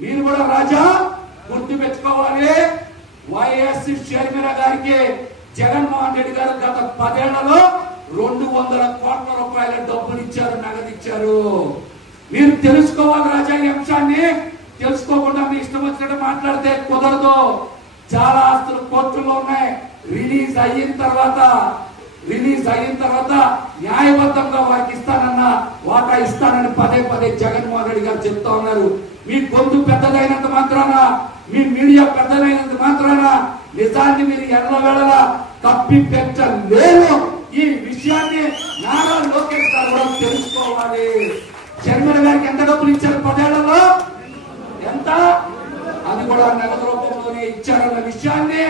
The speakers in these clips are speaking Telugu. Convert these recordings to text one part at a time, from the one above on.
మీరు కూడా రాజా గుర్తు పెట్టుకోవాలి. వైఎస్ షర్మిల గారికి జగన్మోహన్ రెడ్డి గారు గత 10 ఏళ్లలో 200 కోట్ల రూపాయల డబ్బులు ఇచ్చారు, నగదు ఇచ్చారు. మీరు తెలుసుకోవాలి రాజా. ఈ అంశాన్ని తెలుసుకోకుండా మీ ఇష్టం వచ్చినట్టు మాట్లాడితే కుదరదు. చాలా ఆస్తులు కోర్టులో ఉన్నాయి. రిలీజ్ అయిన తర్వాత న్యాయబద్ధంగా వారికి ఇస్తానన్న వాటా ఇస్తానని పదే జగన్మోహన్ రెడ్డి గారు చెప్తా ఉన్నారు. మీ గొంతు పెద్దదైనంత మాత్రాన, మీ మీడియా పెద్దదైనంత మాత్రాన నిజాన్ని మీరు ఎల్లవేళలా కప్పి పెట్టలేరు. ఈ విషయాన్ని నారా లోకేష్ గారు కూడా తెలుసుకోవాలి. షర్మిల గారికి ఎంత డబ్బులు ఇచ్చారు 10 ఏళ్లలో? ఎంత? అది కూడా నగదు రూపంలోనే ఇచ్చారన్న విషయాన్ని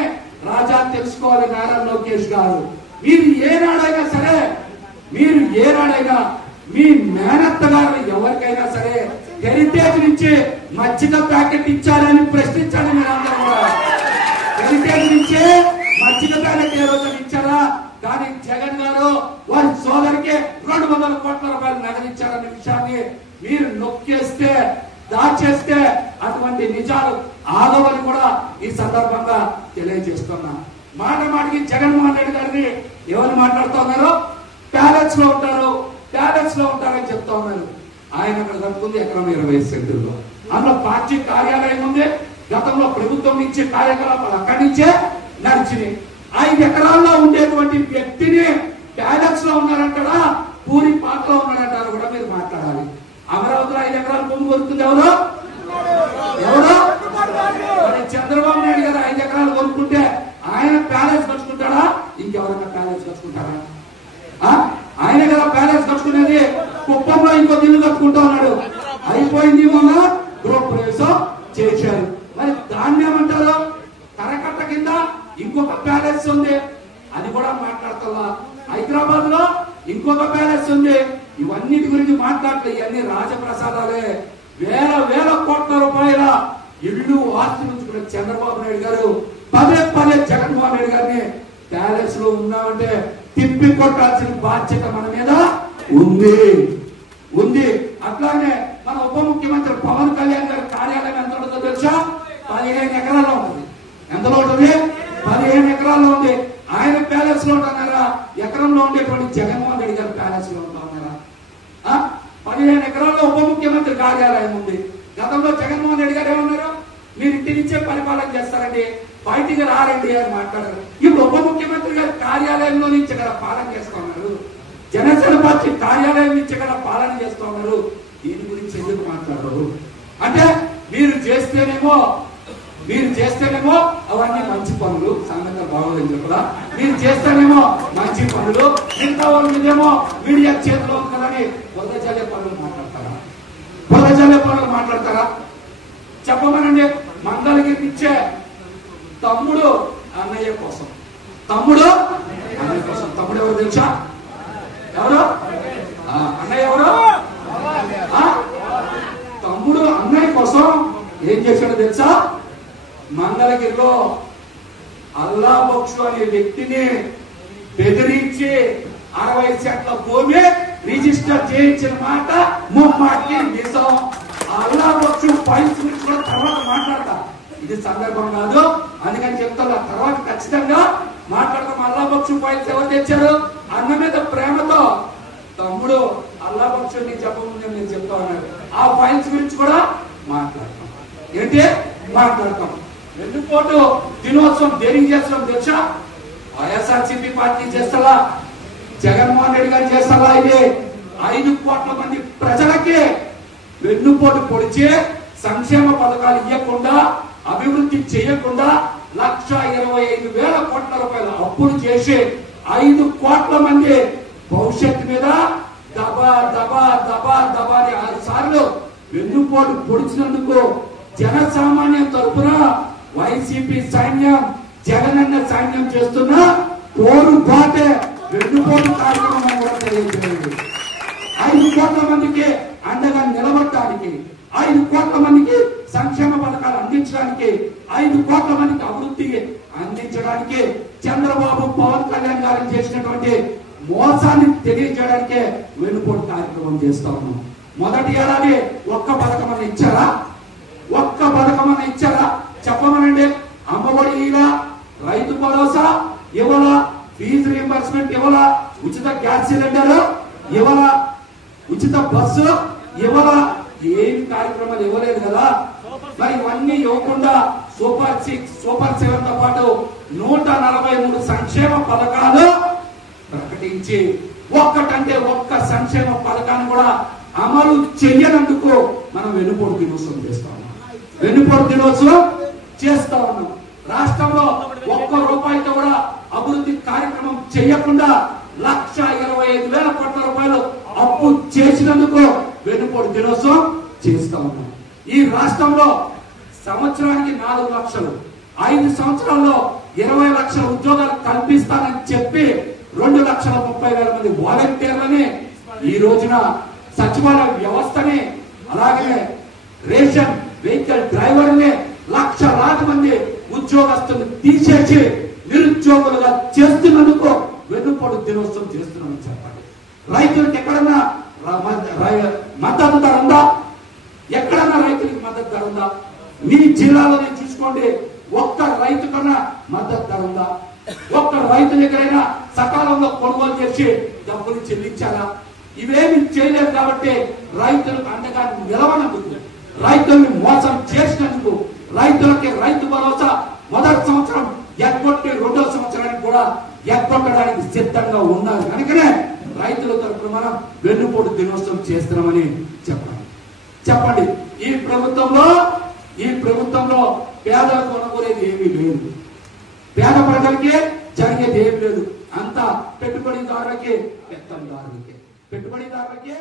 రాజా తెలుసుకోవాలి. నారా లోకేష్ గారు, మీరు ఏనాడైనా మీ మేనత్త గారు ఎవరికైనా సరే హెరిటేజ్ నుంచి మజ్జిగ ప్యాకెట్ ఇచ్చారని ప్రశ్నించండి. మీరందరూ కూడా హెరిటేజ్ నుంచే మజ్జిగ ప్యాకెట్ ఏ రోజు ఇచ్చారా? కానీ జగన్ గారు వారి సోదరికి 200 కోట్ల రూపాయలు నగదు ఇచ్చారనే విషయాన్ని మీరు నొక్కేస్తే, దాచేస్తే అటువంటి నిజాలు ఆగవని కూడా ఈ సందర్భంగా తెలియజేస్తున్నా. మాటికి జగన్మోహన్ రెడ్డి గారిని ఎవరు మాట్లాడుతూ ఉన్నారు? ప్యాలెస్ లో ఉంటారని చెప్తా ఉన్నారు. ఆయన అక్కడ కట్టుకుంది ఎకరం 20 సెంటుల్లో. అందులో పార్టీ కార్యాలయం ఉంది. గతంలో ప్రభుత్వం ఇచ్చే కార్యకలాపాలు అక్కడి నుంచే నడిచినాయి. 5 ఎకరాల్లో ఉండేటువంటి వ్యక్తిని ప్యాలెస్ లో ఉన్నారంటారా, పూరి పాటలో ఉన్నారంటారు కూడా మీరు మాట్లాడాలి. అమరావతిలో 5 ఎకరాలు భూమి కొనుక్కుంది ఎవరు? చంద్రబాబు నాయుడు గారు 5 ఎకరాలు కొనుక్కుంటే ఆయన ప్యాలెస్ కట్టుకుంటాడా? ఇంకెవరైనా ప్యాలెస్ కట్టుకుంటారా? ఆయన కదా ప్యాలెస్ కట్టుకునేది. కుప్పంలో ఇంకో ఇల్లు కట్టుకుంటా ఉన్నాడు. అయిపోయింది, మొన్న గృహప్రవేశం చేశారు. మరి దాన్ని ఏమంటారు? కరకట్ట కింద ఇంకొక ప్యాలెస్ ఉంది, అది కూడా మాట్లాడుతున్నా. హైదరాబాద్ లో ఇంకొక ప్యాలెస్ ఉంది. ఇవన్నిటి గురించి మాట్లాడితే ఇవన్నీ రాజప్రసాదాలే. వేల కోట్ల రూపాయల ఇల్లు ఆస్తి నుంచుకున్న చంద్రబాబు నాయుడు గారు పదే జగన్మోహన్ రెడ్డి గారిని ప్యాలెస్ లో ఉన్నామంటే తిప్పి కొట్టాల్సిన బాధ్యత మన మీద ఉంది. అట్లానే మన ఉప ముఖ్యమంత్రి పవన్ కళ్యాణ్ గారి కార్యాలయం ఎంత ఉంటుందో తెలుసా? 15 ఎకరాల్లో ఉంటుంది. ఎంతలో ఉంటుంది? 15 ఎకరాల్లో ఉంది. ఆయన ప్యాలెస్ లో ఉంటున్నారా? ఎకరంలో ఉండేటువంటి జగన్మోహన్ రెడ్డి గారి ప్యాలెస్ లో ఉంటున్నారా? 15 ఎకరాల్లో ఉప ముఖ్యమంత్రి కార్యాలయం ఉంది. గతంలో జగన్మోహన్ రెడ్డి గారు ఏమన్నారు? మీరు ఇంటి నుంచే పరిపాలన చేస్తారండి, బయటికి రారండి అని మాట్లాడారు. ఇప్పుడు ఉప ముఖ్యమంత్రి గారి కార్యాలయంలో నుంచి ఇక్కడ పాలన చేస్తున్నారు. జనసేన పార్టీ కార్యాలయం నుంచి ఇక్కడ పాలన చేస్తున్నారు. దీని గురించి ఎందుకు మాట్లాడరు? అంటే మీరు చేస్తేనేమో అవన్నీ మంచి పనులు, సంగతి బాగోలేదు కూడా. మీరు చేస్తేనేమో మంచి పనులు, మిగతా వాళ్ళ మీదేమో మీడియా చేతిలో ఉంది కదని బురదజల్లే పనులు మాట్లాడతారా? చెప్పమనండి. మంగళగిరికి ఇచ్చే తమ్ముడు అన్నయ్య కోసం, తమ్ముడు ఎవరు తెలుసా? ఎవరు అన్నయ్య? ఎవరు తమ్ముడు అన్నయ్య కోసం ఏం చేశాడో తెలుసా? మంగళగిరిలో అల్లా బక్షు అనే వ్యక్తిని బెదిరించి 60 సెంట్ల భూమి రిజిస్టర్ చేయించిన మాట ముమ్మాటికి నిజం. అల్లా బక్షు ఫైల్స్ గురించి కూడా తర్వాత మాట్లాడతా. ఇది సందర్భం కాదు, అందుకని చెప్తాను. తర్వాత ఖచ్చితంగా మాట్లాడతాం. అల్లా బక్షు ఫైల్స్ ఎవరు తెచ్చారు? అన్న మీద ప్రేమతో తమ్ముడు అల్లా బక్షు నేను చెప్పముందే నేను చెప్తా ఉన్నాడు. ఆ ఫైల్స్ గురించి కూడా మాట్లాడతాం. వెన్నుపోటు దినోత్సవం దేనికి చేస్తున్నాం తెలుసా? వైఎస్ఆర్సీపీ పార్టీ చేస్తారా, జగన్మోహన్ రెడ్డి గారు చేస్తారా? ఇది 5 కోట్ల మంది ప్రజలకి వెన్నుపోటు పొడిచి సంక్షేమ పథకాలు ఇవ్వకుండా, అభివృద్ధి చేయకుండా 1,25,000 కోట్ల రూపాయలు అప్పులు చేసి 5 కోట్ల మంది భవిష్యత్తు మీద దబా 6 సార్లు వెన్నుపోటు పొడిచినందుకు జనసామాన్యం తరఫున వైసీపీ సైన్యం, జగనన్న సైన్యం చేస్తున్న పోరుబాటే వెన్నుపోటు కార్యక్రమం కూడా తెలియజేయండి. 5 కోట్ల మందికి అండగా నిలబడటానికి, 5 కోట్ల మందికి సంక్షేమ పథకాలు అందించడానికి, 5 కోట్ల మందికి అభివృద్ధి అందించడానికి చంద్రబాబు పవన్ కళ్యాణ్ గారు చేసినటువంటి మోసాన్ని తెలియజేయడానికే వెన్నుపోటు కార్యక్రమం చేస్తా ఉన్నాం. మొదటి ఏడాది ఒక్క పథకం ఇచ్చారా? ఒక్కరమన్నా ఇచ్చారా చెప్పమనండి. అమ్మఒడి ఇలా, రైతు భరోసా ఇవ్వాలా, ఫీజు రీంబర్స్మెంట్ ఇవ్వాలా, ఉచిత గ్యాస్ సిలిండర్ ఇవ్వాలా, ఉచిత బస్సు ఇవ్వాలా, ఏమి కార్యక్రమాలు ఇవ్వలేదు కదా. మరి ఇవన్నీ ఇవ్వకుండా సూపర్ 6, సూపర్ 7 తో పాటు 143 సంక్షేమ పథకాలు ప్రకటించి ఒక్కటంటే ఒక్క సంక్షేమ పథకాన్ని కూడా అమలు చెయ్యనందుకు మనం వెన్నుపోటు దినోత్సవం చేస్తా ఉన్నాం. వెన్నుపోటు దినోత్సవం చేస్తా ఉన్నాం. రాష్ట్రంలో ఒక్క రూపాయితో కూడా అభివృద్ధి కార్యక్రమం చేయకుండా 1,25,000 కోట్ల రూపాయలు అప్పు చేసినందుకు వెన్నుపోటు దినోత్సవం చేస్తా ఉన్నాం. ఈ రాష్ట్రంలో సంవత్సరానికి 4 లక్షలు, 5 సంవత్సరాల్లో 20 లక్షల ఉద్యోగాలు కల్పిస్తానని చెప్పి 2,30,000 మంది వాలంటీర్లని ఈ రోజున సచివాలయ వ్యవస్థని, అలాగే రేషన్ వెహికల్ డ్రైవర్ని, లక్షలాది మంది ఉద్యోగస్తులను తీసేసి నిరుద్యోగులుగా చేస్తున్నందుకు వెన్నుపోటు దినోత్సవం చేస్తున్నామని చెప్పండి. రైతులకు ఎక్కడన్నా మద్దతు ధర ఉందా? ఎక్కడన్నా రైతులకు మద్దతు ధర ఉందా? మీ జిల్లాలోనే చూసుకోండి, ఒక్క రైతు కన్నా మద్దతు ధర ఉందా? ఒక్క రైతు దగ్గరైనా సకాలంలో కొనుగోలు చేసి డబ్బులు చెల్లించాలా? ఇవేమి చేయలేదు కాబట్టి రైతులకు అండగా నిలవనందుకు, రైతుల్ని మోసం చేసినందుకు, రైతులకి రైతు భరోసా మొదటి సంవత్సరం ఎగ్గొట్టి 2వ సంవత్సరానికి కూడా ఎగ్గొట్టడానికి సిద్ధంగా ఉన్నారు. కనుకనే రైతుల తరఫున మనం వెన్నుపోటు దినోత్సవం చేస్తున్నామని చెప్పండి. ఈ ప్రభుత్వంలో పేదలకు కొనుగోలేది ఏమీ లేదు, పేద ప్రజలకి జరిగేది ఏమీ లేదు. అంతా పెట్టుబడిదారులకే, పెట్టుబడిదారులకే.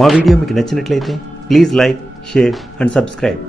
మా వీడియో మీకు నచ్చినట్లయితే please like, share and subscribe.